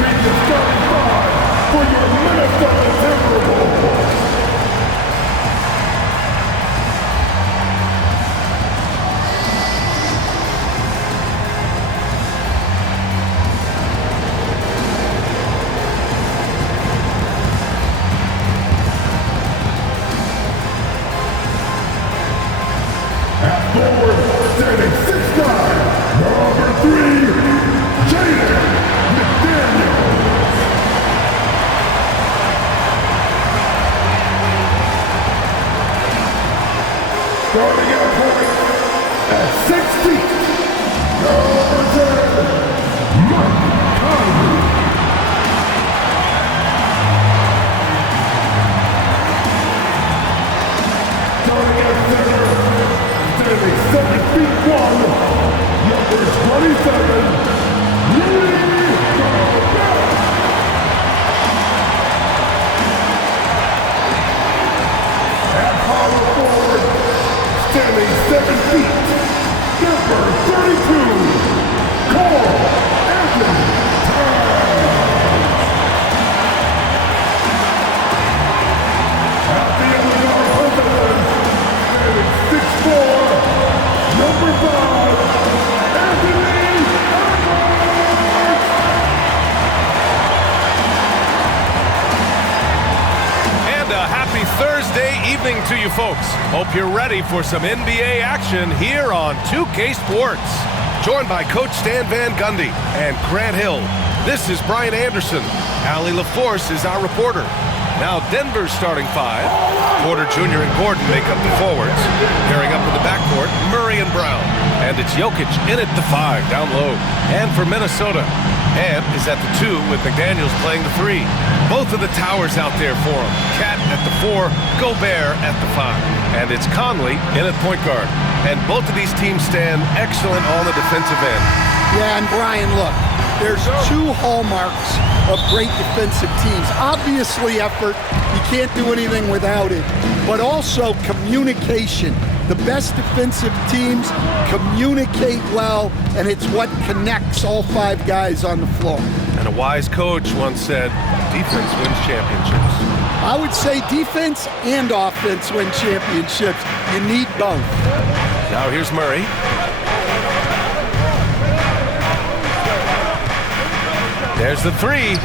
meet the starting five for your Minnesota Timberwolves. Forward, standing 6'9", number 3, Jaden McDaniels. Starting at point at 6 feet, number 10, Mike Conley. Starting at center, standing 7 feet 1, number 27, Rudy Gobert. At power forward, standing 7 feet, number 32, Cole Anthony Towns. At the other guard position, standing 6'4", number 5, Anthony Edwards! And a happy Thursday evening to you folks. Hope you're ready for some NBA action here on 2K Sports. Joined by Coach Stan Van Gundy and Grant Hill. This is Brian Anderson. Allie LaForce is our reporter. Now Denver's starting five. Porter Jr. and Gordon make up the forwards. Pairing up in the backcourt, Murray and Brown. And it's Jokic in at the 5, down low. And for Minnesota, Ant is at the 2 with McDaniels playing the 3. Both of the towers out there for him. Cat at the 4, Gobert at the 5. And it's Conley in at point guard. And both of these teams stand excellent on the defensive end. Yeah, and Brian, look, there's two hallmarks of great defensive teams. Obviously effort, you can't do anything without it, but also communication. The best defensive teams communicate well, and it's what connects all 5 guys on the floor. And a wise coach once said, defense wins championships. I would say defense and offense win championships. You need both. Now here's Murray. There's the 3.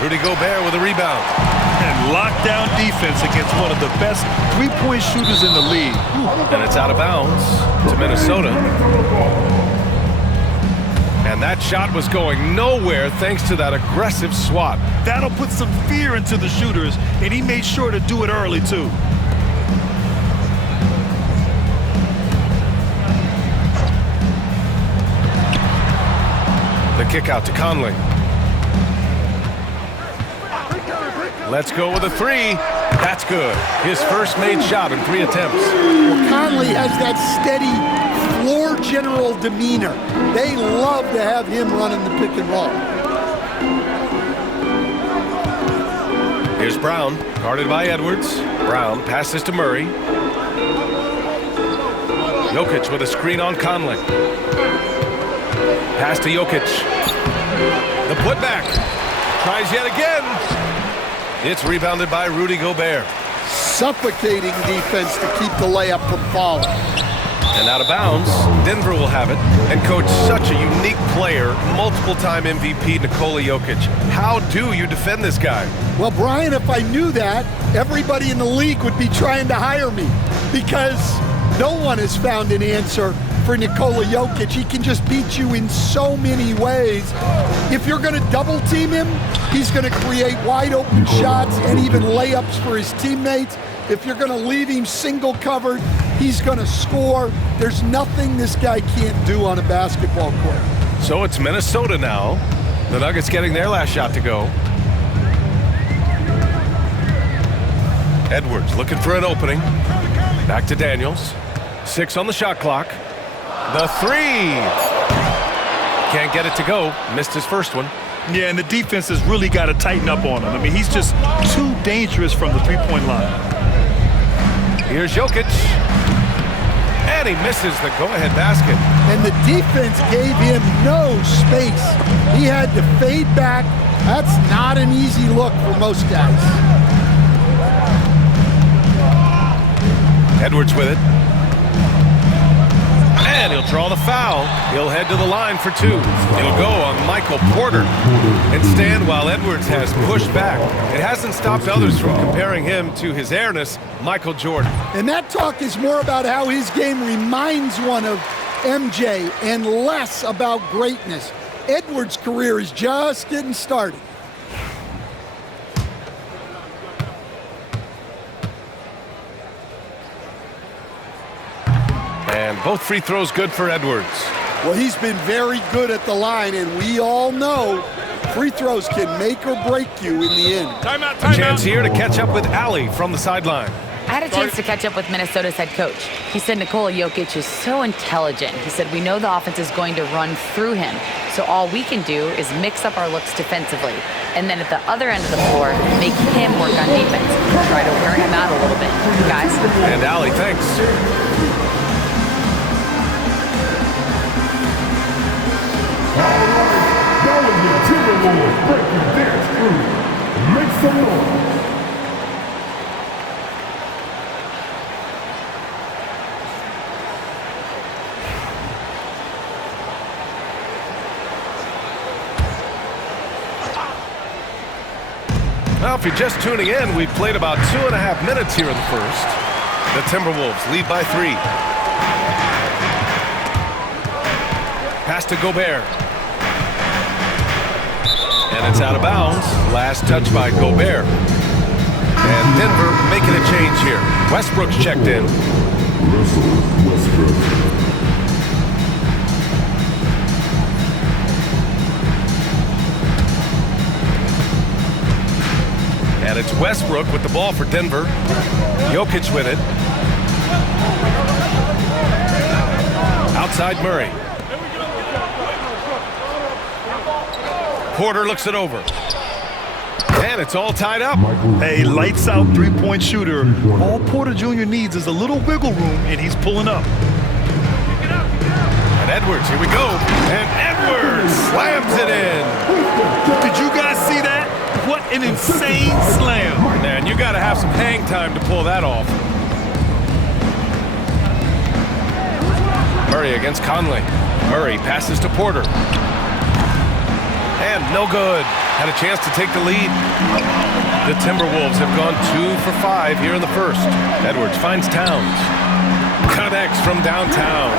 Rudy Gobert with a rebound. And lockdown defense against one of the best three-point shooters in the league. And it's out of bounds to Minnesota. And that shot was going nowhere thanks to that aggressive swat. That'll put some fear into the shooters, and he made sure to do it early, too. The kick out to Conley. Let's go with a 3. That's good. His first made shot in 3 attempts. Well, Conley has that steady floor general demeanor. They love to have him running the pick and roll. Here's Brown, guarded by Edwards. Brown passes to Murray. Jokic with a screen on Conley. Pass to Jokic. The putback. Tries yet again. It's rebounded by Rudy Gobert. Suffocating defense to keep the layup from falling. And out of bounds, Denver will have it. And coach, such a unique player, multiple-time MVP Nikola Jokic. How do you defend this guy? Well, Brian, if I knew that, everybody in the league would be trying to hire me because no one has found an answer for Nikola Jokic. He can just beat you in so many ways. If you're going to double team him, he's going to create wide open shots and even layups for his teammates. If you're going to leave him single covered, he's going to score. There's nothing this guy can't do on a basketball court. So it's Minnesota now. The Nuggets getting their last shot to go. Edwards looking for an opening. Back to Daniels. 6 on the shot clock. The 3. Can't get it to go. Missed his first one. Yeah, and the defense has really got to tighten up on him. I mean, he's just too dangerous from the three-point line. Here's Jokic. And he misses the go-ahead basket. And the defense gave him no space. He He had to fade back. That's not an easy look for most guys. Edwards with it. And he'll draw the foul. He'll head to the line for two. It'll go on Michael Porter. And stand while Edwards has pushed back. It hasn't stopped others from comparing him to his airness, Michael Jordan. And that talk is more about how his game reminds one of MJ and less about greatness. Edwards' career is just getting started. And both free throws good for Edwards. Well, he's been very good at the line, and we all know free throws can make or break you in the end. Timeout, A chance here to catch up with Ali from the sideline. I had a chance to catch up with Minnesota's head coach. He said Nikola Jokic is so intelligent. He said, we know the offense is going to run through him. So all we can do is mix up our looks defensively. And then at the other end of the floor, make him work on defense. Try to wear him out a little bit. Guys? And Ali, thanks. Now when the Timberwolves break your dance through, make some noise. Well, if you're just tuning in, we've played about 2.5 minutes here in the first. The Timberwolves lead by 3. Pass to Gobert. And it's out of bounds. Last touch by Gobert. And Denver making a change here. Westbrook's checked in. Russell Westbrook. And it's Westbrook with the ball for Denver. Jokic with it. Outside Murray. Porter looks it over. And it's all tied up. A lights-out three-point shooter. All Porter Jr. needs is a little wiggle room, and he's pulling up. And Edwards, here we go. And Edwards slams it in. Did you guys see that? What an insane slam. Man, you got to have some hang time to pull that off. Murray against Conley. Murray passes to Porter. And no good. Had a chance to take the lead. The Timberwolves have gone 2 for 5 here in the first. Edwards finds Towns. Connects from downtown.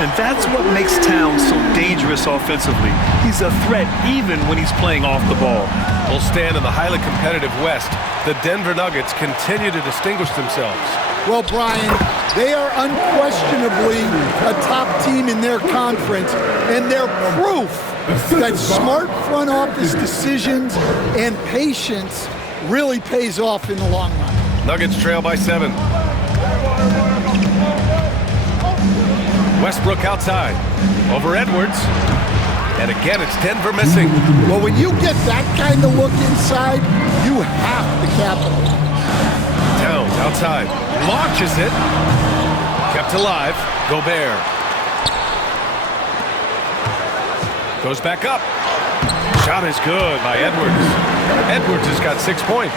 And that's what makes Towns so dangerous offensively. He's a threat even when he's playing off the ball. Will stand in the highly competitive West. The Denver Nuggets continue to distinguish themselves. Well, Brian, they are unquestionably a top team in their conference, and they're proof that smart front office decisions and patience really pays off in the long run. Nuggets trail by 7. Westbrook outside. Over Edwards. And again, it's Denver missing. Well, when you get that kind of look inside, you have to capitalize. Towns outside. Launches it. Kept alive. Gobert. Goes back up. Shot is good by Edwards. Edwards has got 6 points.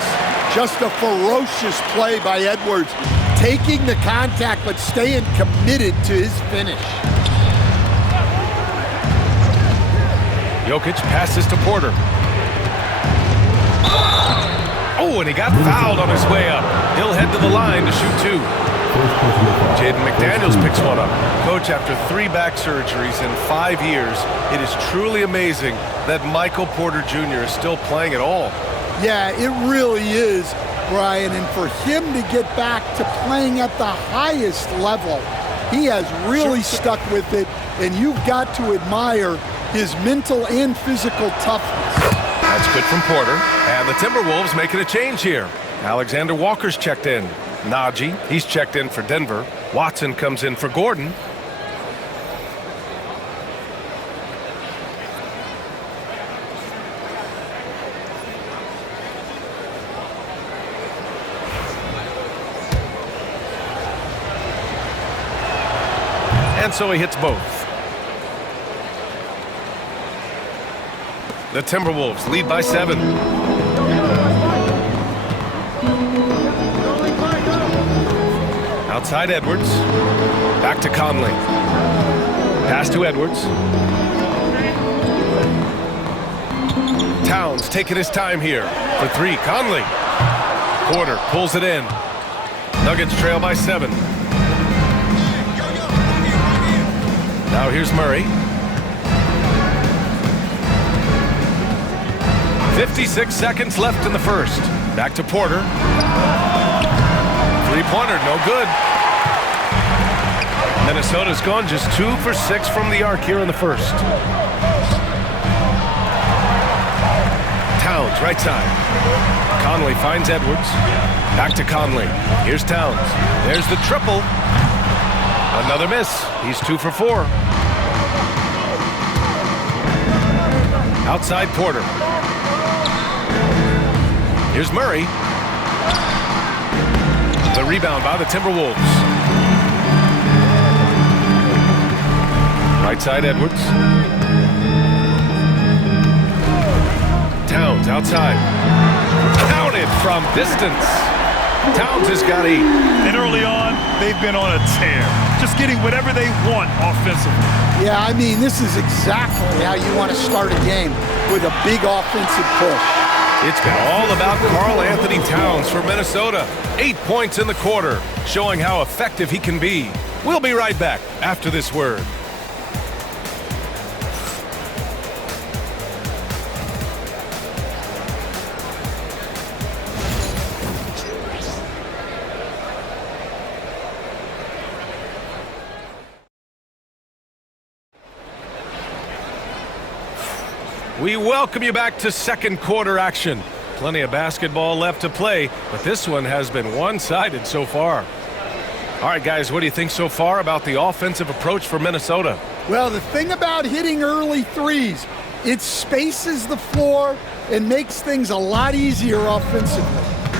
Just a ferocious play by Edwards. Taking the contact, but staying committed to his finish. Jokic passes to Porter. Oh, and he got fouled on his way up. He'll head to the line to shoot 2. Jaden McDaniels picks one up. Coach, after 3 back surgeries in 5 years, it is truly amazing that Michael Porter Jr. is still playing at all. Yeah, it really is, Brian. And for him to get back to playing at the highest level, he has really stuck with it. And you've got to admire his mental and physical toughness. That's good from Porter. And the Timberwolves making a change here. Alexander Walker's checked in. Najee, he's checked in for Denver. Watson comes in for Gordon. And so he hits both. The Timberwolves lead by 7. Outside Edwards. Back to Conley. Pass to Edwards. Towns taking his time here for 3. Conley. Porter pulls it in. Nuggets trail by 7. Now here's Murray. 56 seconds left in the first. Back to Porter. Three-pointer, no good. Minnesota's gone just 2 for 6 from the arc here in the first. Towns, right side. Conley finds Edwards. Back to Conley. Here's Towns. There's the triple. Another miss. He's 2 for 4. Outside Porter. Here's Murray. The rebound by the Timberwolves. Right side Edwards. Towns outside. Counted from distance. Towns has got 8. And early on, they've been on a tear. Just getting whatever they want offensively. Yeah, I mean, this is exactly how you want to start a game, with a big offensive push. It's been all about Karl Anthony Towns for Minnesota. 8 points in the quarter, showing how effective he can be. We'll be right back after this word. We welcome you back to second quarter action. Plenty of basketball left to play, but this one has been one-sided so far. All right, guys, what do you think so far about the offensive approach for Minnesota? Well, the thing about hitting early threes, it spaces the floor and makes things a lot easier offensively.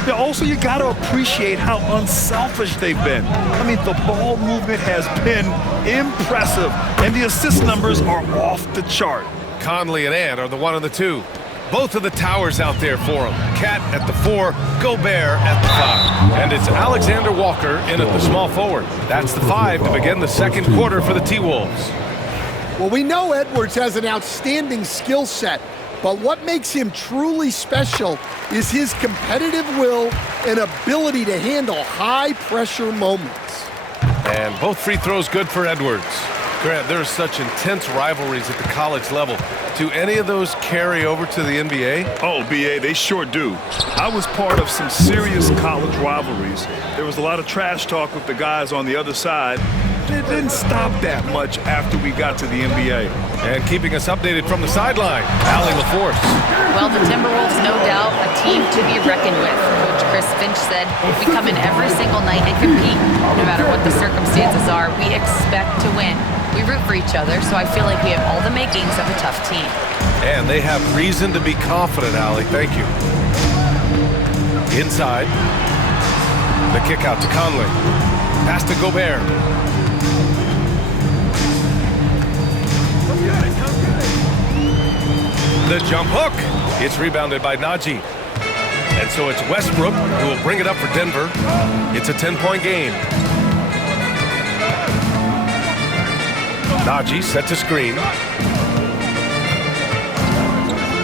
Yeah, also, you got to appreciate how unselfish they've been. I mean, the ball movement has been impressive, and the assist numbers are off the chart. Conley and Ant are the 1 and the 2. Both of the towers out there for him. Cat at the 4, Gobert at the 5. And it's Alexander Walker in at the small forward. That's the 5 to begin the second quarter for the T-Wolves. Well, we know Edwards has an outstanding skill set, but what makes him truly special is his competitive will and ability to handle high-pressure moments. And both free throws good for Edwards. Grant, there are such intense rivalries at the college level. Do any of those carry over to the NBA? Oh, B.A., they sure do. I was part of some serious college rivalries. There was a lot of trash talk with the guys on the other side. It didn't stop that much after we got to the NBA. And keeping us updated from the sideline, Allie LaForce. Well, the Timberwolves, no doubt, a team to be reckoned with. Coach Chris Finch said, we come in every single night and compete. No matter what the circumstances are, we expect to win. We root for each other, so I feel like we have all the makings of a tough team. And they have reason to be confident, Allie. Thank you. Inside. The kick out to Conley. Pass to Gobert. The jump hook. It's rebounded by Najee. And so it's Westbrook who will bring it up for Denver. It's a 10-point game. Najee set to screen.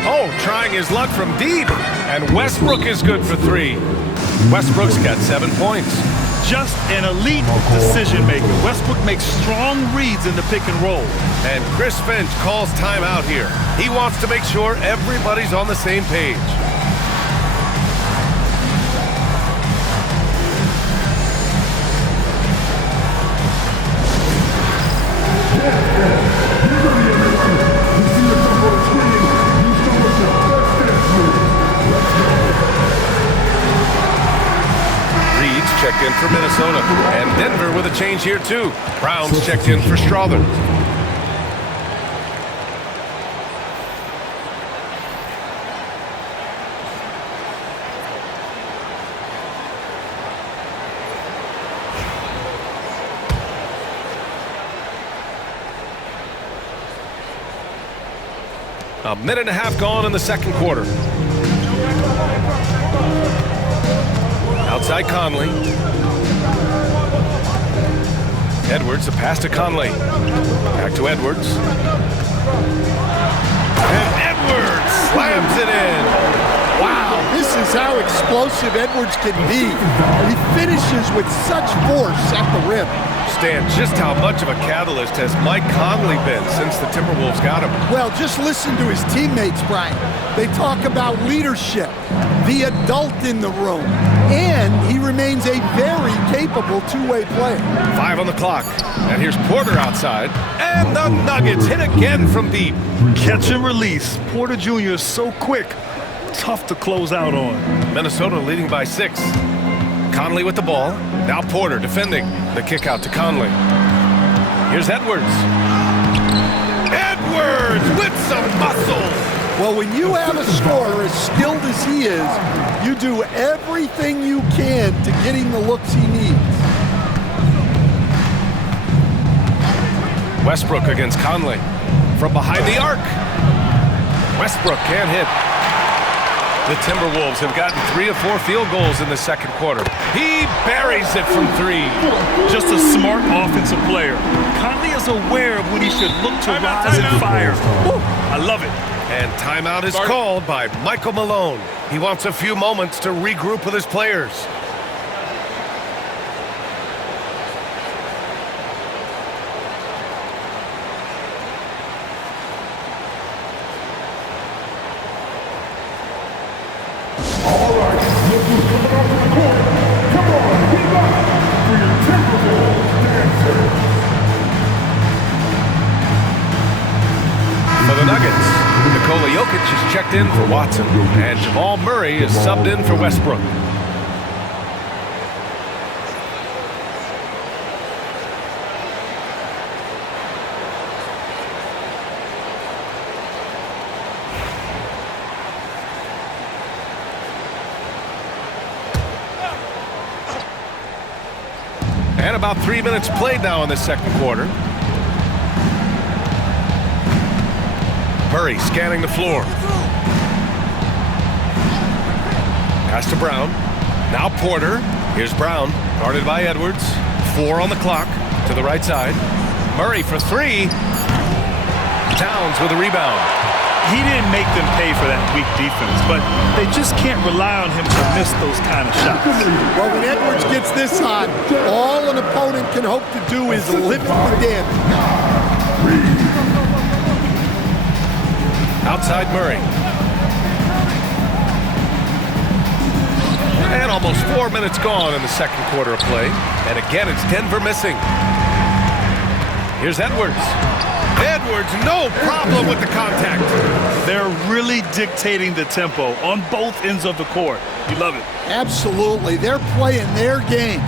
Oh, trying his luck from deep. And Westbrook is good for 3. Westbrook's got 7 points. Just an elite decision maker. Westbrook makes strong reads in the pick and roll. And Chris Finch calls timeout here. He wants to make sure everybody's on the same page. Checked in for Minnesota. And Denver with a change here, too. Brown's checked in for Strawther. A minute and a half gone in the second quarter. Outside Conley. Edwards, a pass to Conley. Back to Edwards. And Edwards slams it in. Wow, this is how explosive Edwards can be. He finishes with such force at the rim. Stan, just how much of a catalyst has Mike Conley been since the Timberwolves got him? Well, just listen to his teammates, Brian. They talk about leadership, the adult in the room, and he remains a very capable two-way player. 5 on the clock. And here's Porter outside. And the Nuggets hit again from deep. Catch and release. Porter Jr. is so quick. Tough to close out on. Minnesota leading by 6. Conley with the ball. Now Porter defending. The kick out to Conley. Here's Edwards. Edwards with some muscle. Well, when you have a scorer as skilled as he is, you do everything you can to get him the looks he needs. Westbrook against Conley. From behind the arc. Westbrook can't hit. The Timberwolves have gotten 3 or 4 field goals in the second quarter. He buries it from 3. Just a smart offensive player. Conley is aware of when he should look to rise and fire. Woo, I love it. And timeout is called by Michael Malone. He wants a few moments to regroup with his players. Is checked in for Watson, and Jamal Murray is subbed in for Westbrook. And about 3 minutes played now in the second quarter. Murray scanning the floor. Pass to Brown. Now Porter. Here's Brown, guarded by Edwards. 4 on the clock to the right side. Murray for 3. Towns with a rebound. He didn't make them pay for that weak defense, but they just can't rely on him to miss those kind of shots. Well, when Edwards gets this hot, all an opponent can hope to do is limit the damage. Outside Murray. And almost 4 minutes gone in the second quarter of play. And again, it's Denver missing. Here's Edwards. Edwards, no problem with the contact. They're really dictating the tempo on both ends of the court. You love it. Absolutely. They're playing their game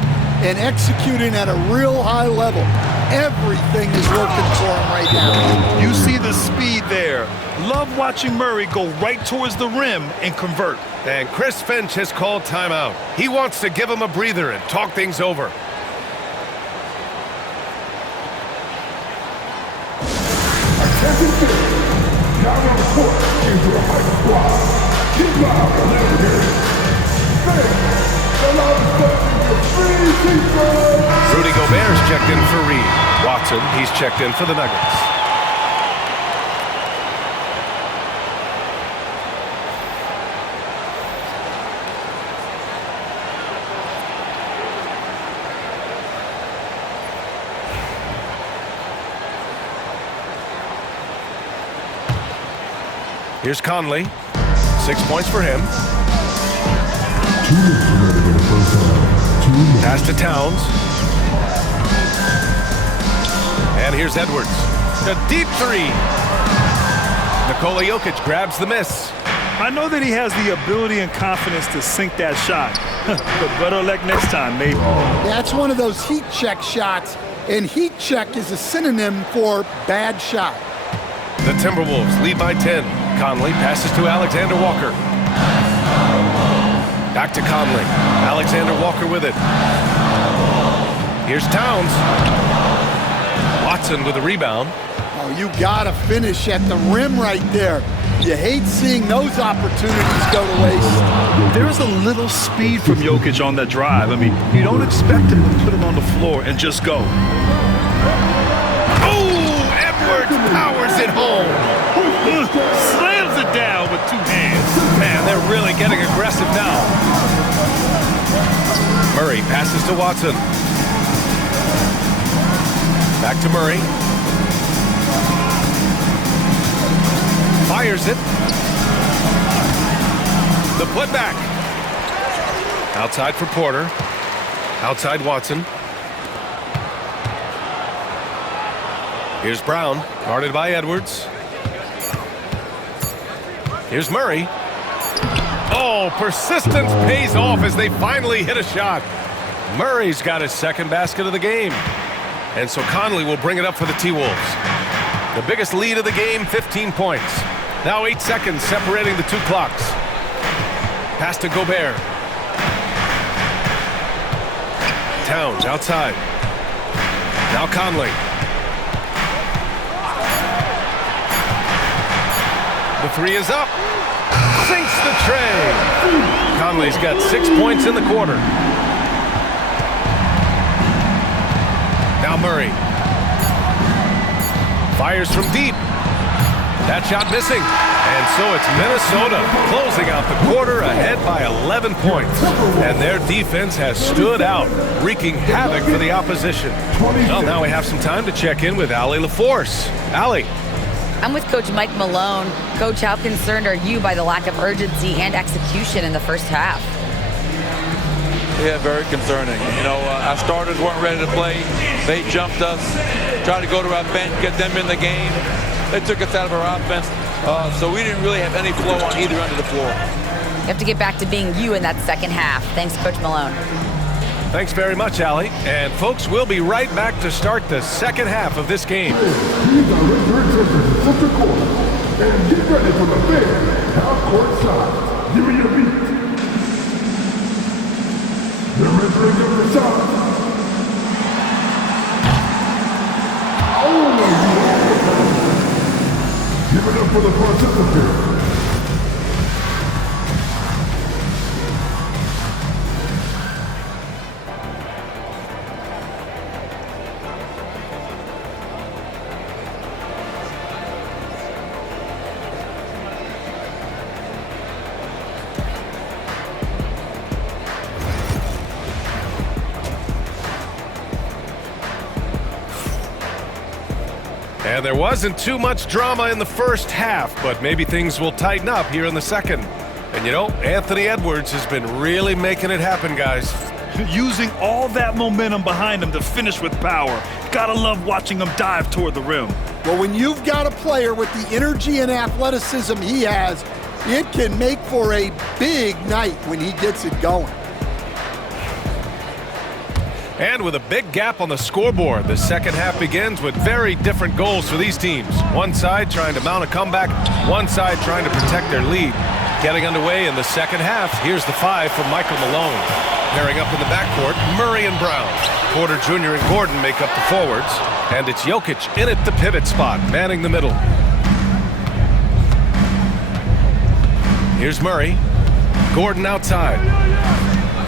and executing at a real high level. Everything is working for them right now. You see the speed there. Love watching Murray go right towards the rim and convert. And Chris Finch has called timeout. He wants to give him a breather and talk things over. Now on the court into a high squad. Keep loud and let him hear it. Fans, the loudest person for free pizza. Rudy Gobert's checked in for Reed. Watson, he's checked in for the Nuggets. Here's Conley. 6 points for him. Pass to Towns. And here's Edwards. The deep 3. Nikola Jokic grabs the miss. I know that he has the ability and confidence to sink that shot. But better luck next time, maybe. That's one of those heat check shots, and heat check is a synonym for bad shot. The Timberwolves lead by 10. Conley passes to Alexander Walker. Back to Conley. Alexander Walker with it. Here's Towns. Watson with a rebound. Oh, you gotta finish at the rim right there. You hate seeing those opportunities go to waste. There's a little speed from Jokic on that drive. I mean, you don't expect him to put it on the floor and just go. Oh, Edwards powers it home. Slams it down with two hands. Man, they're really getting aggressive now. Murray passes to Watson. Back to Murray. Fires it. The putback. Outside for Porter. Outside Watson. Here's Brown, guarded by Edwards. Here's Murray. Oh, persistence pays off as they finally hit a shot. Murray's got his second basket of the game. And so Conley will bring it up for the T-Wolves. The biggest lead of the game, 15 points. Now 8 seconds separating the two clocks. Pass to Gobert. Towns outside. Now Conley. The three is up. Sinks the tray. Conley's got 6 points in the quarter. Now Murray. Fires from deep. That shot missing. And so it's Minnesota closing out the quarter ahead by 11 points. And their defense has stood out, wreaking havoc for the opposition. Well, now we have some time to check in with Allie LaForce. Allie. I'm with Coach Mike Malone. Coach, how concerned are you by the lack of urgency and execution in the first half? Yeah, very concerning. You know, our starters weren't ready to play. They jumped us, tried to go to our bench, get them in the game. They took us out of our offense, so we didn't really have any flow on either end of the floor. You have to get back to being you in that second half. Thanks, Coach Malone. Thanks very much, Allie. And folks, we'll be right back to start the second half of this game. Please direct your attention to center court and get ready for the big half-court shot. Give me your beat. They're measuring up the shot. Oh, my God. Give it up for the participant. And there wasn't too much drama in the first half, but maybe things will tighten up here in the second. And you know, Anthony Edwards has been really making it happen, guys. Using all that momentum behind him to finish with power. Gotta love watching him dive toward the rim. Well, when you've got a player with the energy and athleticism he has, it can make for a big night when he gets it going. And with a big gap on the scoreboard, the second half begins with very different goals for these teams. One side trying to mount a comeback, one side trying to protect their lead. Getting underway in the second half, here's the five from Michael Malone. Pairing up in the backcourt, Murray and Brown. Porter Jr. and Gordon make up the forwards. And it's Jokic in at the pivot spot, manning the middle. Here's Murray. Gordon outside.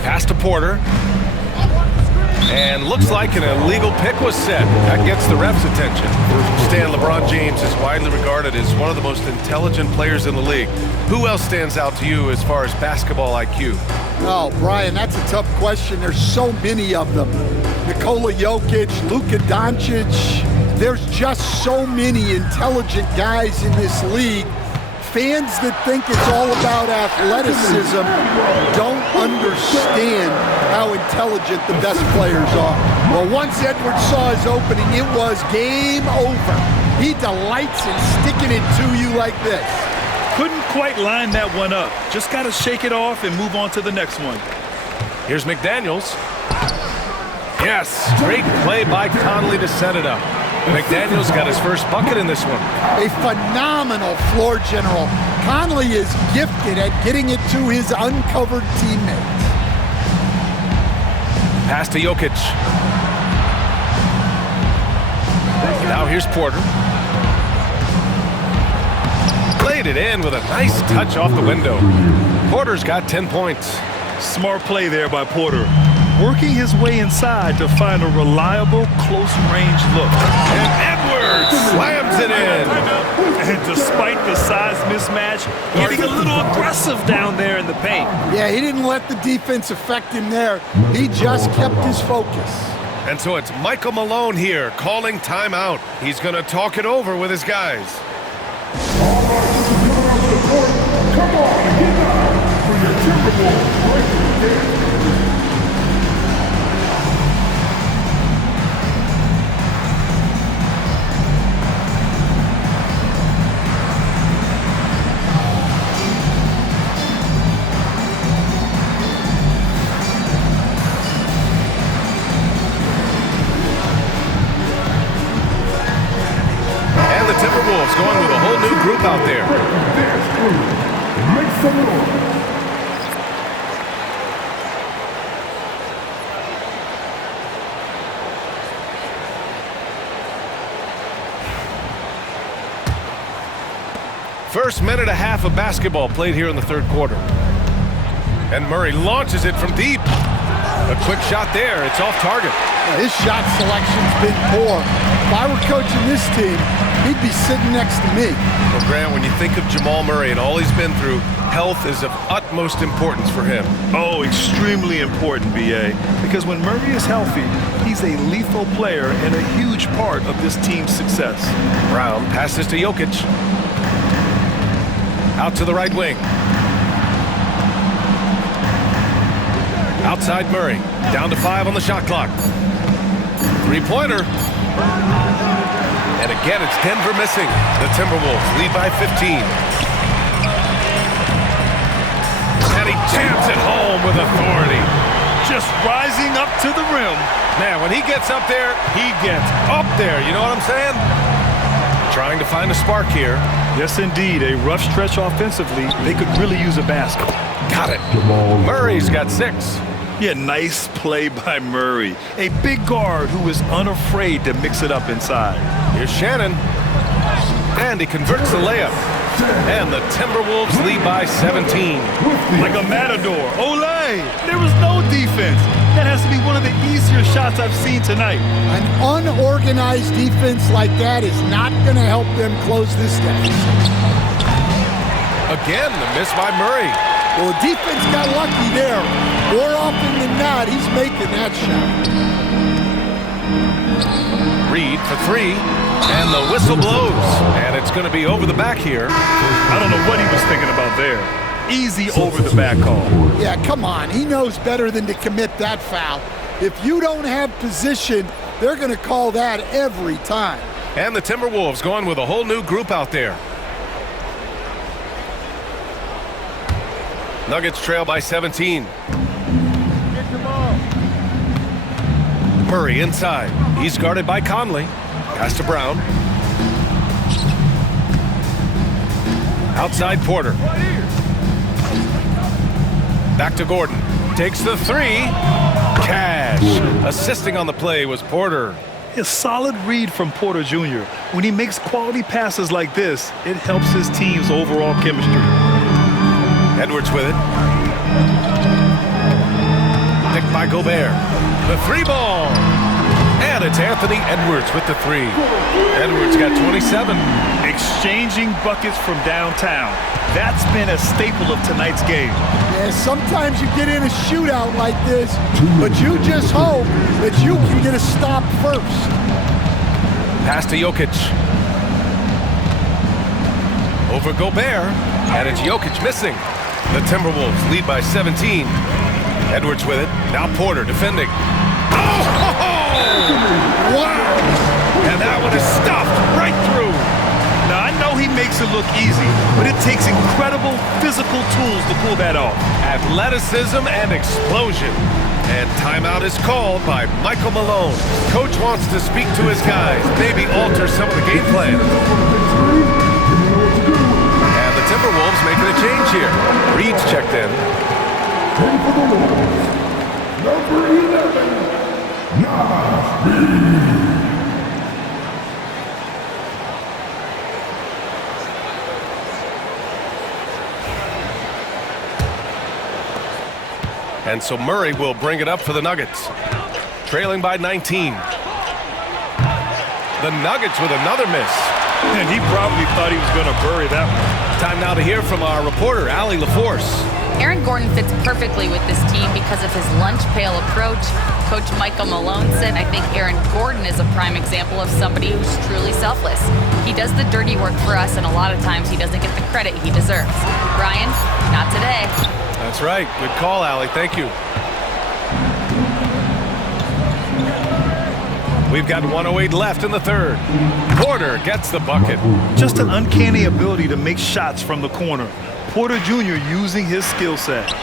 Pass to Porter. And looks like an illegal pick was set. That gets the ref's attention. Stan, LeBron James is widely regarded as one of the most intelligent players in the league. Who else stands out to you as far as basketball IQ? Oh, Brian, that's a tough question. There's so many of them. Nikola Jokic, Luka Doncic. There's just so many intelligent guys in this league. Fans that think it's all about athleticism don't understand how intelligent the best players are. Well, once Edwards saw his opening, it was game over. He delights in sticking it to you like this. Couldn't quite line that one up. Just got to shake it off and move on to the next one. Here's McDaniels. Yes, great play by Conley to set it up. McDaniels got his first bucket in this one. A phenomenal floor general. Conley is gifted at getting it to his uncovered teammates. Pass to Jokic. Now here's Porter. Laid it in with a nice touch off the window. Porter's got 10 points. Smart play there by Porter, working his way inside to find a reliable close-range look. And Edwards slams it in. And despite the size mismatch, getting a little aggressive down there in the paint. Yeah, he didn't let the defense affect him there. He just kept his focus. And so it's Michael Malone here calling timeout. He's going to talk it over with his guys. All right, this is coming out to the court. Come on, get down for your Timberwolves breaking game. Timberwolves going with a whole new group out there. Make some noise. First minute and a half of basketball played here in the third quarter. And Murray launches it from deep. A quick shot there. It's off target. His shot selection's been poor. If I were coaching this team, he'd be sitting next to me. Well, Grant, when you think of Jamal Murray and all he's been through, health is of utmost importance for him. Oh, extremely important, B.A., because when Murray is healthy, he's a lethal player and a huge part of this team's success. Brown passes to Jokic. Out to the right wing. Outside Murray. Down to 5 on the shot clock. Three-pointer. And again, it's Denver missing. The Timberwolves lead by 15. And he jams it home with authority. Just rising up to the rim. Man, when he gets up there, he gets up there. You know what I'm saying? Trying to find a spark here. Yes, indeed. A rough stretch offensively. They could really use a basket. Got it. Murray's got 6. Yeah, nice play by Murray. A big guard who is unafraid to mix it up inside. Here's Shannon. And he converts the layup. And the Timberwolves lead by 17. Like a matador. Olay! There was no defense. That has to be one of the easier shots I've seen tonight. An unorganized defense like that is not going to help them close this deficit. Again, the miss by Murray. Well, the defense got lucky there. More often than not, he's making that shot. Reed for 3. And the whistle blows. And it's going to be over the back here. I don't know what he was thinking about there. Easy over the back call. Yeah, come on. He knows better than to commit that foul. If you don't have position, they're going to call that every time. And the Timberwolves going with a whole new group out there. Nuggets trail by 17. Murray inside. He's guarded by Conley. Pass to Brown. Outside Porter. Back to Gordon. Takes the 3. Cash. Assisting on the play was Porter. A solid read from Porter Jr. When he makes quality passes like this, it helps his team's overall chemistry. Edwards with it. Picked by Gobert. The 3-ball. And it's Anthony Edwards with the 3. Edwards got 27. Exchanging buckets from downtown. That's been a staple of tonight's game. Yeah, sometimes you get in a shootout like this, but you just hope that you can get a stop first. Pass to Jokic. Over Gobert. And it's Jokic missing. The Timberwolves lead by 17. Edwards with it. Now Porter defending. Oh! Wow! And that one is stuffed right through. Now, I know he makes it look easy, but it takes incredible physical tools to pull that off. Athleticism and explosion. And timeout is called by Michael Malone. Coach wants to speak to his guys, maybe alter some of the game plan. And the Timberwolves making a change here. Reed's checked in. And for the Wolves, number 11, Nas Reed. And so Murray will bring it up for the Nuggets. Trailing by 19. The Nuggets with another miss. And he probably thought he was going to bury that one. Time now to hear from our reporter, Allie LaForce. Aaron Gordon fits perfectly with this team because of his lunch pail approach. Coach Michael Malone said, I think Aaron Gordon is a prime example of somebody who's truly selfless. He does the dirty work for us, and a lot of times he doesn't get the credit he deserves. Brian, not today. That's right. Good call, Allie. Thank you. We've got 1:08 left in the third. Porter gets the bucket. Just an uncanny ability to make shots from the corner. Porter Jr. using his skill set.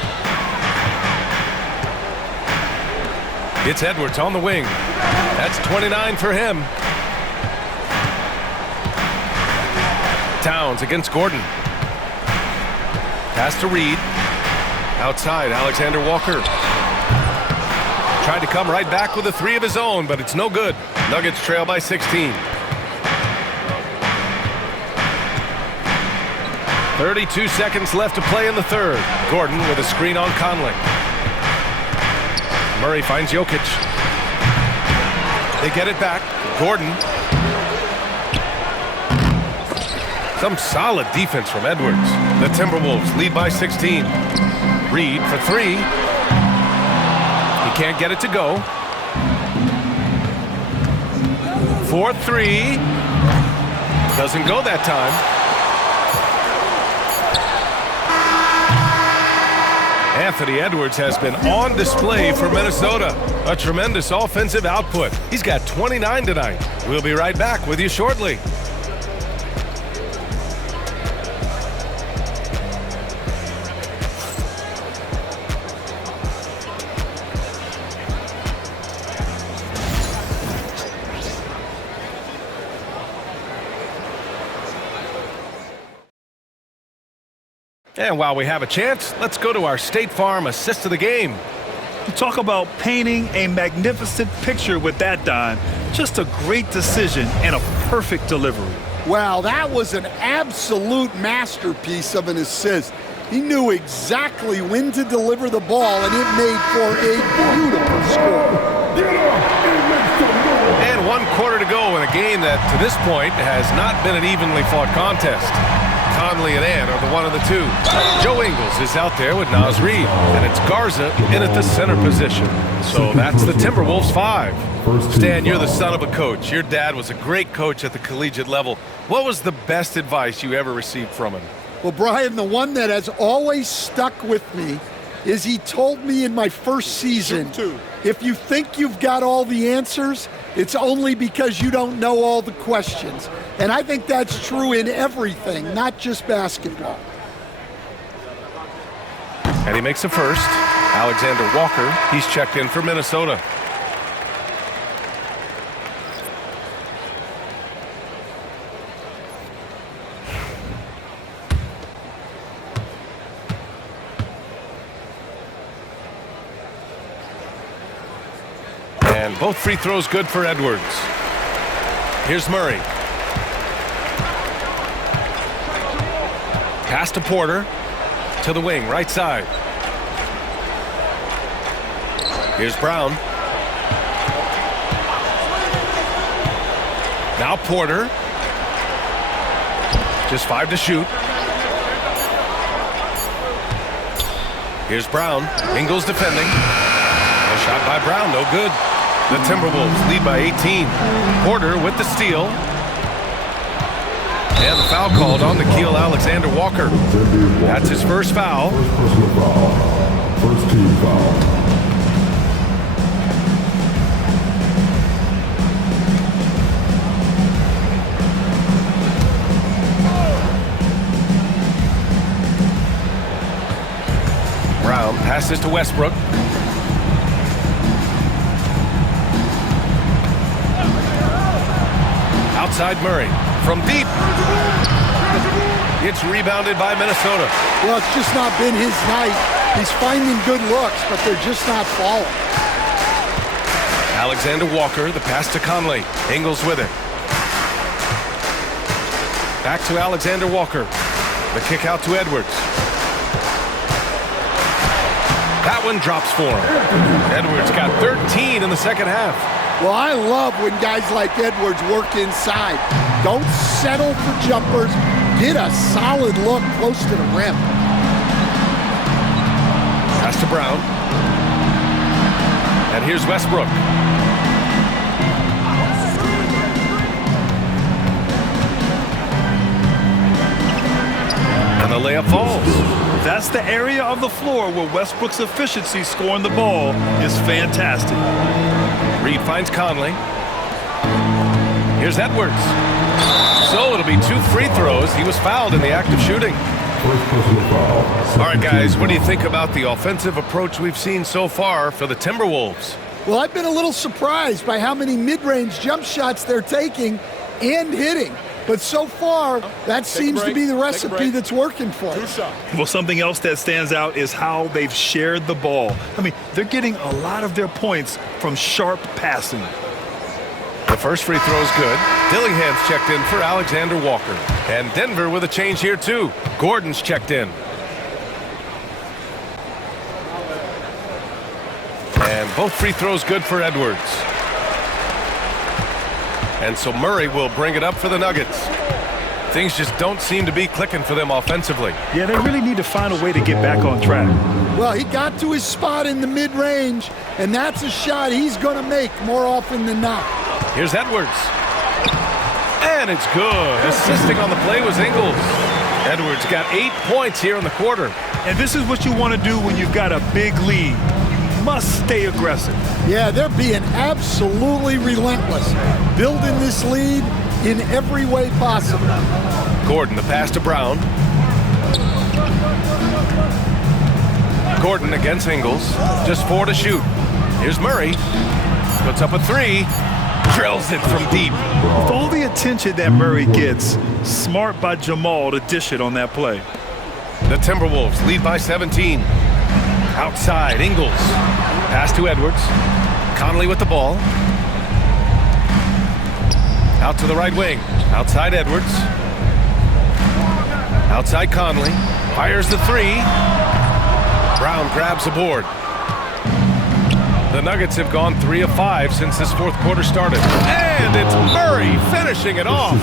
It's Edwards on the wing. That's 29 for him. Towns against Gordon. Pass to Reed. Outside, Alexander Walker. Tried to come right back with a three of his own, but it's no good. Nuggets trail by 16. 32 seconds left to play in the third. Gordon with a screen on Conley. Murray finds Jokic. They get it back. Gordon. Some solid defense from Edwards. The Timberwolves lead by 16. Reed for three. He can't get it to go. 4-3. Doesn't go that time. Anthony Edwards has been on display for Minnesota. A tremendous offensive output. He's got 29 tonight. We'll be right back with you shortly. And while we have a chance, let's go to our State Farm assist of the game. Talk about painting a magnificent picture with that dime. Just a great decision and a perfect delivery. Wow, that was an absolute masterpiece of an assist. He knew exactly when to deliver the ball, and it made for a beautiful score. And 1 quarter to go in a game that, to this point, has not been an evenly fought contest. Conley and Ann are the one of the two. Joe Ingles is out there with Naz Reid, and it's Garza in at the center position. So that's the Timberwolves 5. Stan, you're the son of a coach. Your dad was a great coach at the collegiate level. What was the best advice you ever received from him? Well, Brian, the one that has always stuck with me is he told me in my first season, if you think you've got all the answers, it's only because you don't know all the questions. And I think that's true in everything, not just basketball. And he makes a first. Alexander Walker, he's checked in for Minnesota. And both free throws good for Edwards. Here's Murray. Pass to Porter. To the wing, right side. Here's Brown. Now Porter. Just 5 to shoot. Here's Brown. Ingles defending. A shot by Brown, no good. The Timberwolves lead by 18. Porter with the steal. And the foul called on Nickeil Alexander Walker. That's his first foul. First team foul. Brown passes to Westbrook. Outside Murray. From deep. It's rebounded by Minnesota. Well, it's just not been his night. He's finding good looks, but they're just not falling. Alexander Walker, the pass to Conley. Ingles with it. Back to Alexander Walker. The kick out to Edwards. That one drops for him. Edwards got 13 in the second half. Well, I love when guys like Edwards work inside. Don't settle for jumpers. Get a solid look close to the rim. Pass to Brown. And here's Westbrook. And the layup falls. That's the area of the floor where Westbrook's efficiency scoring the ball is fantastic. Reed finds Conley. Here's Edwards. So it'll be 2 free throws. He was fouled in the act of shooting. All right, guys, what do you think about the offensive approach we've seen so far for the Timberwolves? Well, I've been a little surprised by how many mid-range jump shots they're taking and hitting. But so far, that seems to be the recipe that's working for them. Well, something else that stands out is how they've shared the ball. I mean, they're getting a lot of their points from sharp passing. The first free throw is good. Dillingham's checked in for Alexander Walker. And Denver with a change here, too. Gordon's checked in. And both free throws good for Edwards. And so Murray will bring it up for the Nuggets. Things just don't seem to be clicking for them offensively. Yeah, they really need to find a way to get back on track. Well, he got to his spot in the mid-range, and that's a shot he's going to make more often than not. Here's Edwards. And it's good. Assisting on the play was Ingles. Edwards got 8 points here in the quarter. And this is what you want to do when you've got a big lead. Must stay aggressive. Yeah, they're being absolutely relentless, building this lead in every way possible. Gordon, the pass to Brown. Gordon against Ingles. Just 4 to shoot. Here's Murray. Puts up a 3. Drills it from deep. With all the attention that Murray gets, smart by Jamal to dish it on that play. The Timberwolves lead by 17. Outside, Ingles. Pass to Edwards. Conley with the ball. Out to the right wing. Outside Edwards. Outside Conley. Fires the 3. Brown grabs the board. The Nuggets have gone 3 of 5 since this fourth quarter started. And it's Murray finishing it off.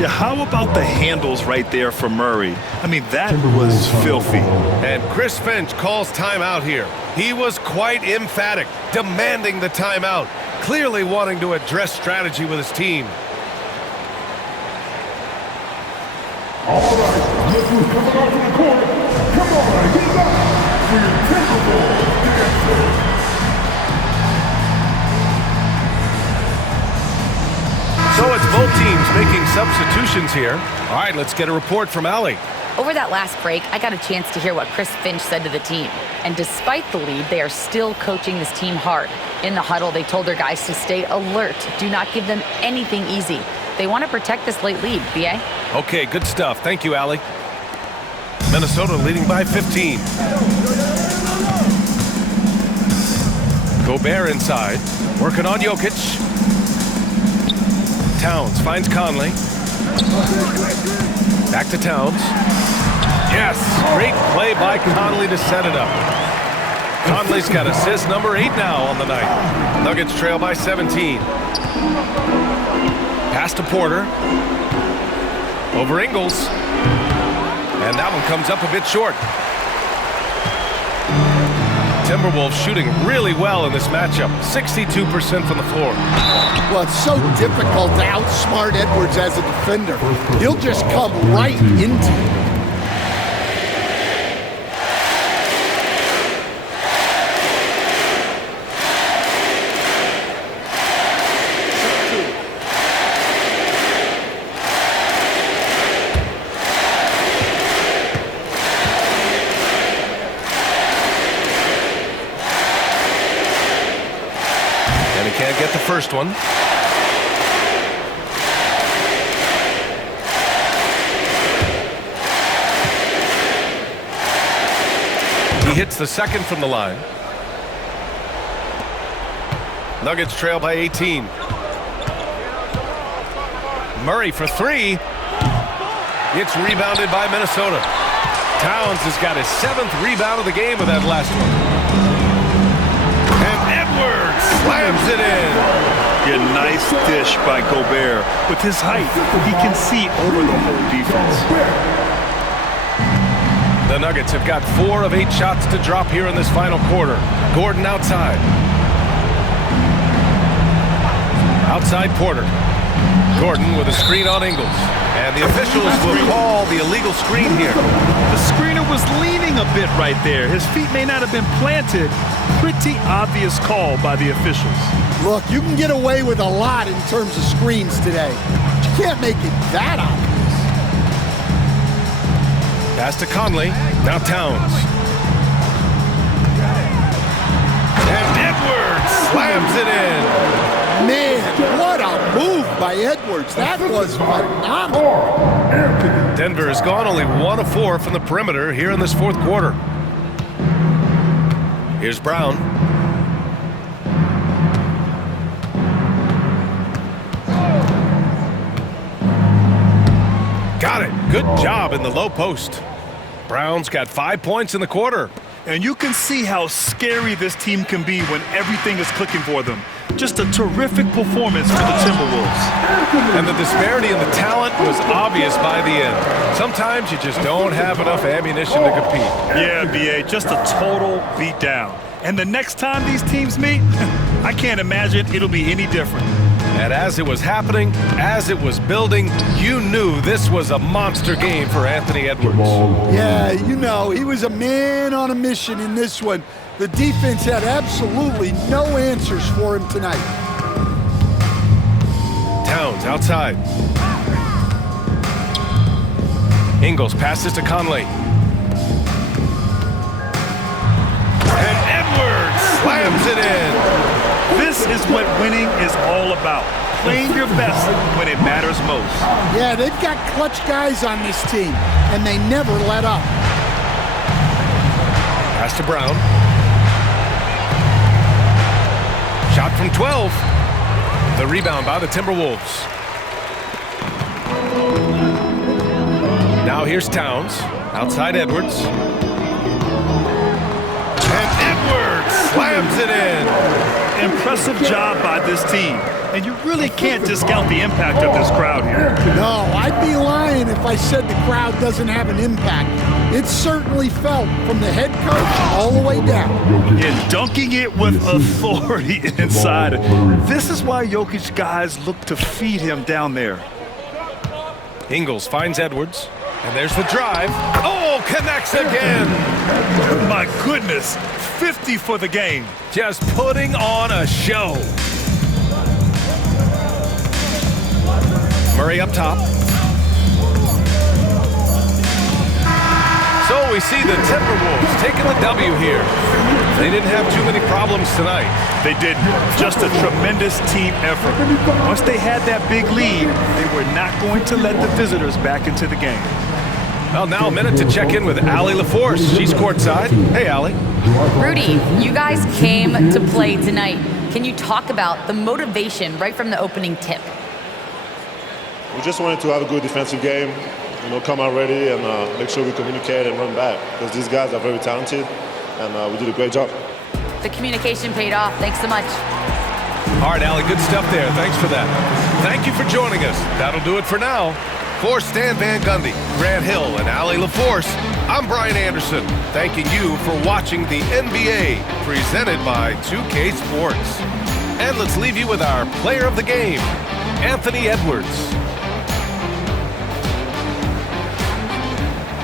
Yeah, how about the handles right there for Murray? I mean, that was filthy. And Chris Finch calls timeout here. He was quite emphatic, demanding the timeout, clearly wanting to address strategy with his team. All right, look who's coming out from the corner. Come on, get up for your Timberwolves dancer. So it's both teams making substitutions here. All right, let's get a report from Allie. Over that last break, I got a chance to hear what Chris Finch said to the team. And despite the lead, they are still coaching this team hard. In the huddle, they told their guys to stay alert. Do not give them anything easy. They want to protect this late lead, B.A. Okay, good stuff. Thank you, Allie. Minnesota leading by 15. Gobert inside, working on Jokic. Towns finds Conley. Back to Towns. Yes, great play by Conley to set it up. Conley's got assist number 8 now on the night. Nuggets trail by 17. Pass to Porter. Over Ingles. And that one comes up a bit short. Timberwolves shooting really well in this matchup. 62% from the floor. Well, it's so difficult to outsmart Edwards as a defender. He'll just come right into you. Can't get the first one. He hits the second from the line. Nuggets trail by 18. Murray for 3. It's rebounded by Minnesota. Towns has got his 7th rebound of the game with that last one. And Edwards slams it in. A nice dish by Gobert. With his height, he can see over the whole defense. The Nuggets have got 4 of 8 shots to drop here in this final quarter. Gordon outside. Outside Porter. Gordon with a screen on Ingles. And the officials will call the illegal screen here. The screener was leaning a bit right there. His feet may not have been planted. Pretty obvious call by the officials. Look, you can get away with a lot in terms of screens today. But you can't make it that obvious. Pass to Conley. Now Towns. And Edwards slams it in. Man, what a move by Edwards. That was phenomenal. Denver has gone only 1 of 4 from the perimeter here in this 4th quarter. Here's Brown. Got it. Good job in the low post. Brown's got 5 points in the quarter. And you can see how scary this team can be when everything is clicking for them. Just a terrific performance for the Timberwolves. And the disparity in the talent was obvious by the end. Sometimes you just don't have enough ammunition to compete. Yeah, B.A., just a total beatdown. And the next time these teams meet, I can't imagine it'll be any different. And as it was happening, as it was building, you knew this was a monster game for Anthony Edwards. Yeah, you know, he was a man on a mission in this one. The defense had absolutely no answers for him tonight. Towns outside. Ingles passes to Conley. And Edwards slams it in. This is what winning is all about. Playing your best when it matters most. Yeah, they've got clutch guys on this team, and they never let up. Pass to Brown. Shot from 12. The rebound by the Timberwolves. Now here's Towns. Outside Edwards. And Edwards slams it in. Impressive job by this team. And you really can't discount the impact of this crowd here. No, I'd be lying if I said the crowd doesn't have an impact. It certainly felt from the head coach all the way down. And dunking it with authority inside. This is why Jokic guys look to feed him down there. Ingles finds Edwards. And there's the drive. Oh, connects again. My goodness, 50 for the game. Just putting on a show. Murray up top. So we see the Timberwolves taking the W here. They didn't have too many problems tonight. They didn't. Just a tremendous team effort. Once they had that big lead, they were not going to let the visitors back into the game. Well, now a minute to check in with Allie LaForce. She's courtside. Hey, Allie. Rudy, you guys came to play tonight. Can you talk about the motivation right from the opening tip? We just wanted to have a good defensive game, come out ready and make sure we communicate and run back because these guys are very talented and we did a great job. The communication paid off. Thanks so much. All right, Allie, good stuff there. Thanks for that. Thank you for joining us. That'll do it for now. For Stan Van Gundy, Grant Hill, and Allie LaForce, I'm Brian Anderson, thanking you for watching the NBA presented by 2K Sports. And let's leave you with our player of the game, Anthony Edwards.